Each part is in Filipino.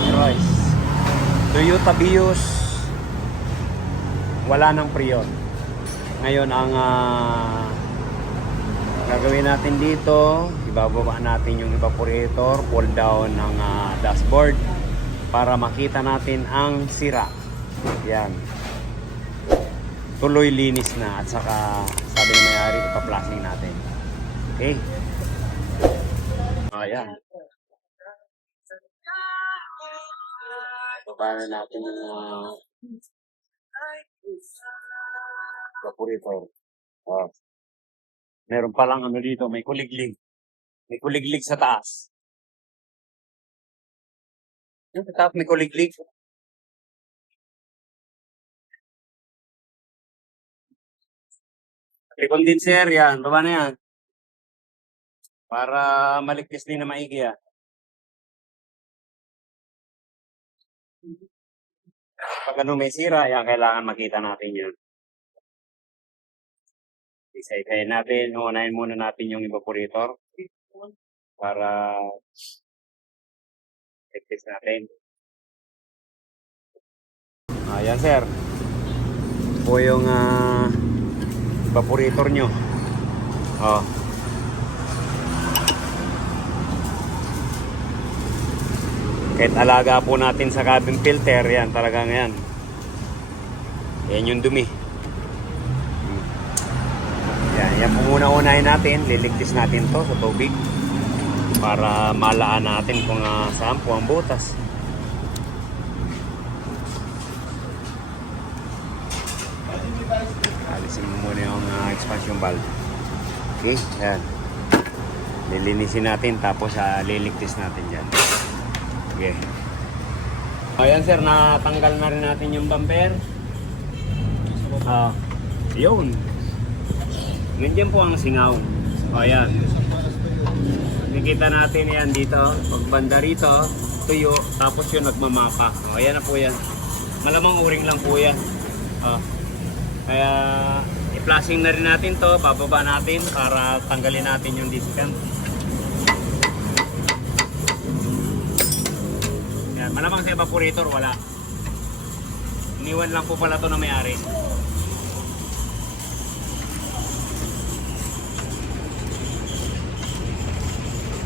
Ate Royce. Toyota Vios, wala ng prion. Ngayon ang gagawin natin dito, ibababa natin yung evaporator, pull down ng dashboard para makita natin ang sira. Yan. Tuloy linis na at saka sabi ng may-ari ipa-flashing natin. Okay? Ayan. Baba na natin yung evaporator. Meron palang ano dito, may kuliglig. May kuliglig sa taas. Yung sa taas may kuliglig. May condenser yan, baba na yan. Para maligpis din na maigi yan. Pag ano may sira, yan kailangan makita natin yan. Isa-isayin natin, unahin muna natin yung evaporator para ligpis natin. Ayan sir. Ito po yung evaporator nyo. Kahit alaga po natin sa cabin filter, yan talagang yan. Yan yung dumi. Yan po muna unahin natin. Liligtis natin to sa tubig para malaan natin kung saan po ang butas. Alisin mo muna yung expansion valve. Okay, yan. Lilinisin natin tapos liligtis natin dyan. Okay. Ayan sir, natanggal na rin natin yung bumper. Yun. Ganyan po ang singaw. Ayan. Nakikita natin yan dito. Pag banda rito, tuyo. Tapos yun nagmamapa. Ayan na po yan. Malamang uring lang po yan. Kaya i-flashing na rin natin to. Bababa natin para tanggalin natin yung discount. Yan. Malamang sa evaporator wala. Iniwan lang po pala to na may-ari.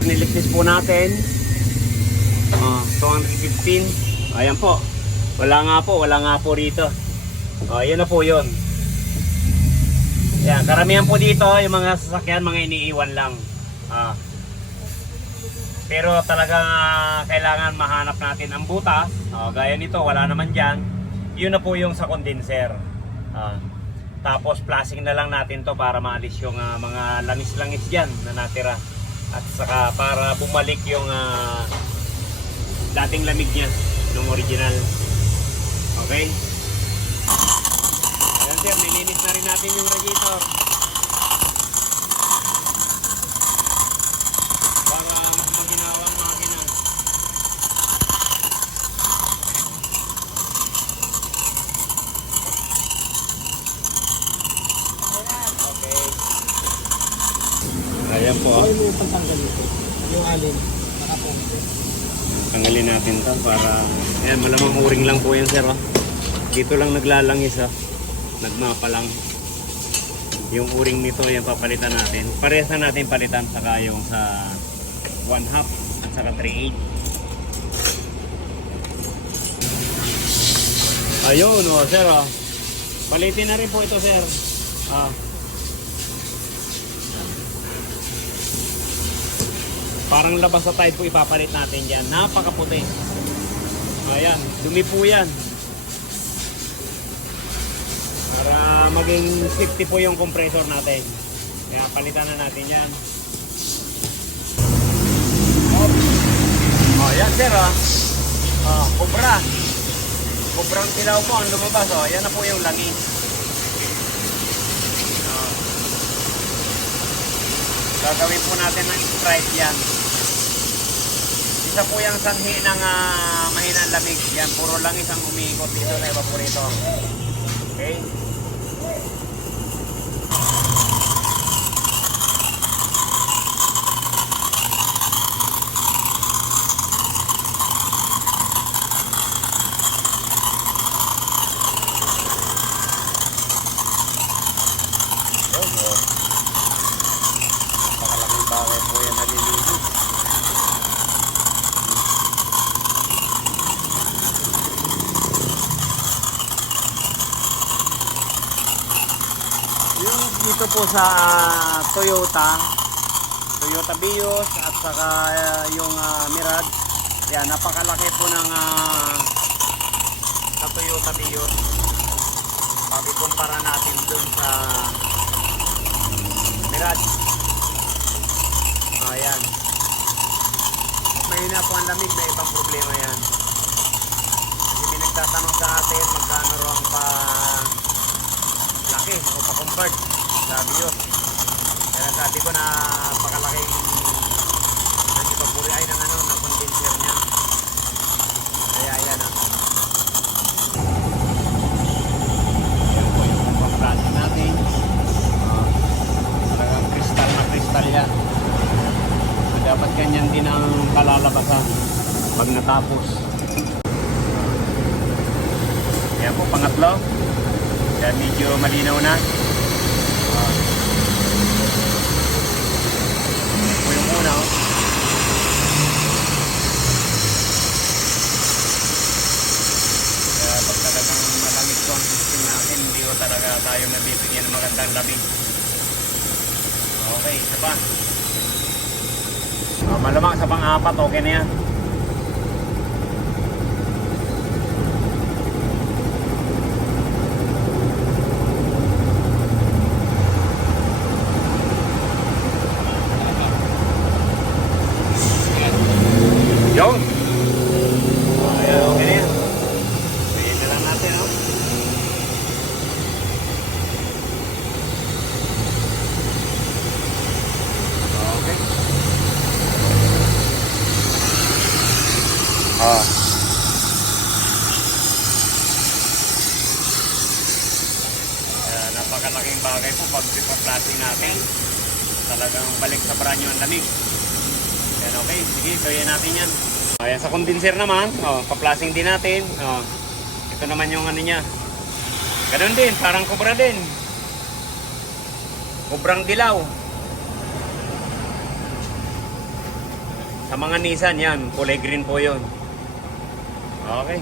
Niligtis po natin 215. Ayan po. Wala nga po rito. Ayan na po yun. Ayan, karamihan po dito yung mga sasakyan, mga iniiwan lang. Pero talagang kailangan mahanap natin ang butas. Gaya nito, wala naman dyan. Yun na po yung sa condenser. Tapos flashing na lang natin to para maalis yung mga langis-langis dyan na natira. At saka para bumalik yung dating lamig niya nung original. Okay? Ayan sir, nilinis na rin natin yung radiator para mas maginawa ang makina. Okay. Ayan po. Yung alin. Tanggalin natin to para ayan, malamang uring lang po yan sir. Dito lang naglalangis nagmapa lang. Yung uring nito yan papalitan natin. Parehas na natin palitan saka yung sa 1/2 at saka 3/8. Ayun sir palitin na rin po ito sir. Parang labas sa tide po ipapalit natin dyan. Napakaputi. Ayan, dumi po yan. Para maging safety po yung compressor natin. Kaya palitan na natin yan. Ayan sir Cobra. Cobrang tilaw po ang lumabas. Ayan na po yung langis. Gagawin po natin ng Sprite yan. Isa po yung sanhi ng mahinang lamig. Yan, puro langis ang umiikot dito na evaporator. Okay? po sa Toyota Vios at saka yung Mirage. Yan, napakalaki po ng sa Toyota Vios. Pag ikumpara natin dun sa Mirage. Ayan. Mahina po ang lamig, may ibang problema yan. Kasi may nagtatanong sa atin magkano raw ang laki o pa-convert sa Vios. Kaya sabi ko na napakalaking ay ng ng condenser niya. Kaya yan Yan po yung pag-klase natin. Talagang kristal yan. So, dapat ganyan din ang kalalabasan pag natapos. Yan po, pangatlo. Kaya medyo malinaw na. Yan po yung una. Talaga tayo nabibigyan ng magandang lamig. Okay, isa pa. Malamang sa pang-apat, okay na yan. Yung! Ayan, okay na yan. Pwede na lang natin, no? Napakalaking bagay po pag plastic natin. Talagang balik sa branyo ang lamig. Yan, okay, sige, tuloy natin yan. Ayan, sa condenser naman, pa-plasting din natin. Ito naman yung ano niya. Ganun din, parang kubra din. Kubrang dilaw. Sa mga Nissan yan, kulay green po yun. Okay.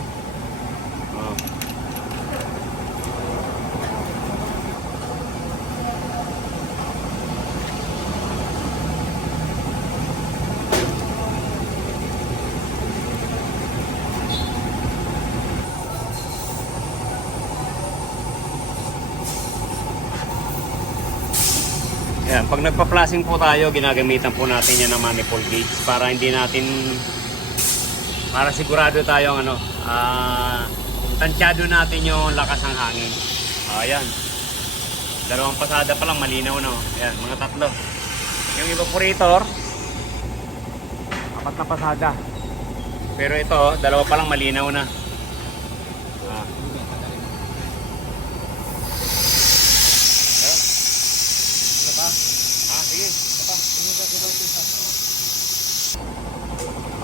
Yan, pag nagpa-flashing po tayo, ginagamitan po natin yan ng manifold gauge para hindi natin, para sigurado tayo tansyado natin yung lakas ng hangin. Ayan. Dalawang pasada pa lang, malinaw na. Ayan, mga tatlo. Yung evaporator, 4 na pasada. Pero ito, dalawa pa lang, malinaw na.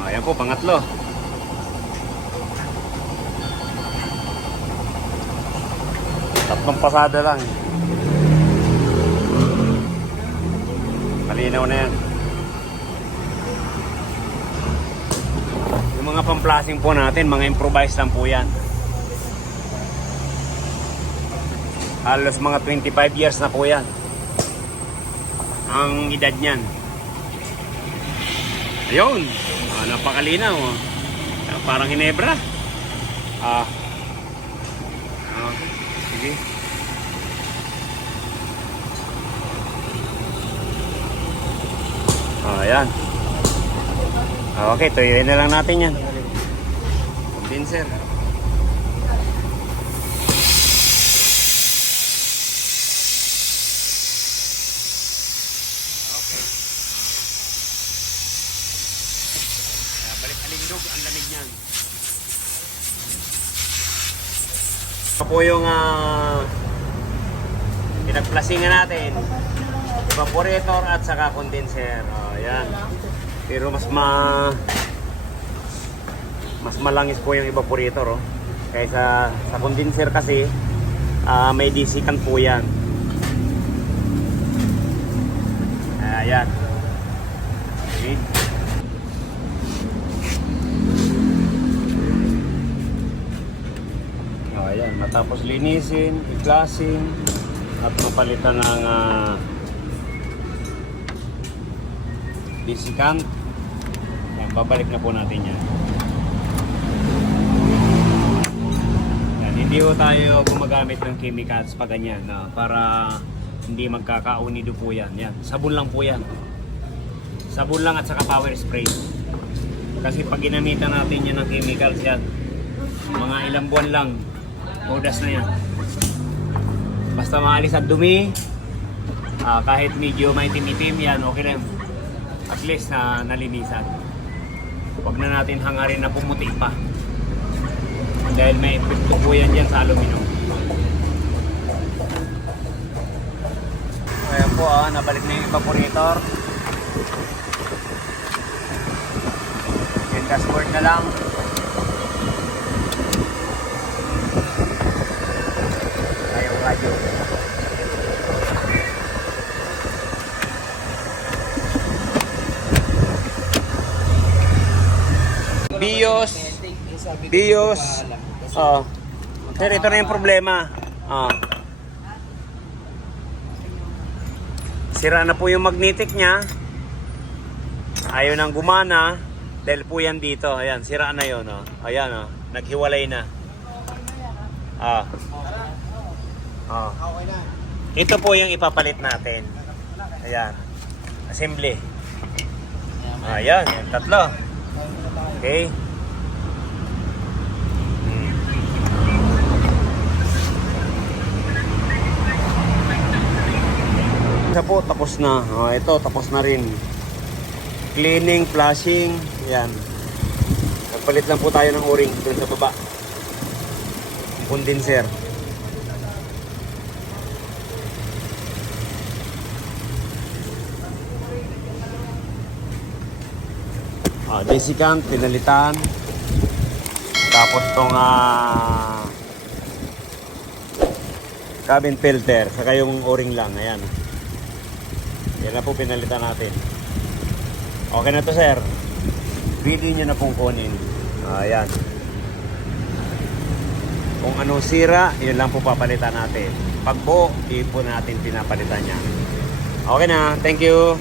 Ayan po, pangatlo. Tatlong pasada lang. Malinaw na yan. Yung mga pang-flashing po natin, mga improvised lang po yan. Halos mga 25 years na po yan ang edad niyan. Ayun, napakalinaw. Parang Hinebra. Sige. Ayan. Okay, tuyuin na lang natin yan. Condenser. Alindog ang lamig niyan. Ito po yung pinagplasingan natin. Evaporator at saka condenser. Ayan. Pero mas malangis po yung evaporator. Kaysa sa condenser kasi may disikan po yan. Ayan. Okay. Ayan, matapos linisin, i-flashing, at mapalitan ng discount. Yan, babalik na po natin yan. Yan, hindi po tayo gumagamit ng chemicals pa ganyan para hindi magkakaunido po yan. Yan, sabon lang po yan. Sabon lang at saka power spray. Kasi pag ginamitan natin yan ng chemicals yan, mga ilang buwan lang, odas na yan. Basta maalis ang dumi, kahit medyo may timitim yan, okay lang. At least na nalinisan. Huwag na natin hangarin na pumuti pa. Dahil may epekto po yan dyan sa aluminum. Ayan po nabalik na yung evaporator. Yung dashboard na lang. Ayong radyo. BIOS. Oh. Pero ito na yung problema. Sira na po yung magnetic niya. Ayaw nang gumana. Dahil po yan dito. Ayan, sira na yun. Ayan, naghiwalay na. Ito po yung ipapalit natin. Ayan. Assembly. Ayan, yung tatlo. Okay. Isa po, tapos na. Ito, tapos na rin. Cleaning, flushing. Yan. Nagpalit lang po tayo ng o-ring doon sa baba. Condenser. Desiccant, pinalitan. Tapos itong cabin filter. Saka yung o-ring lang. Ayan. Yan na po pinalitan natin. Okay na to, sir. Pwede nyo na pong kunin. Ayan. Kung anong sira, yun lang po papalitan natin. Pag buo, di po natin pinapalitan yan. Okay na. Thank you.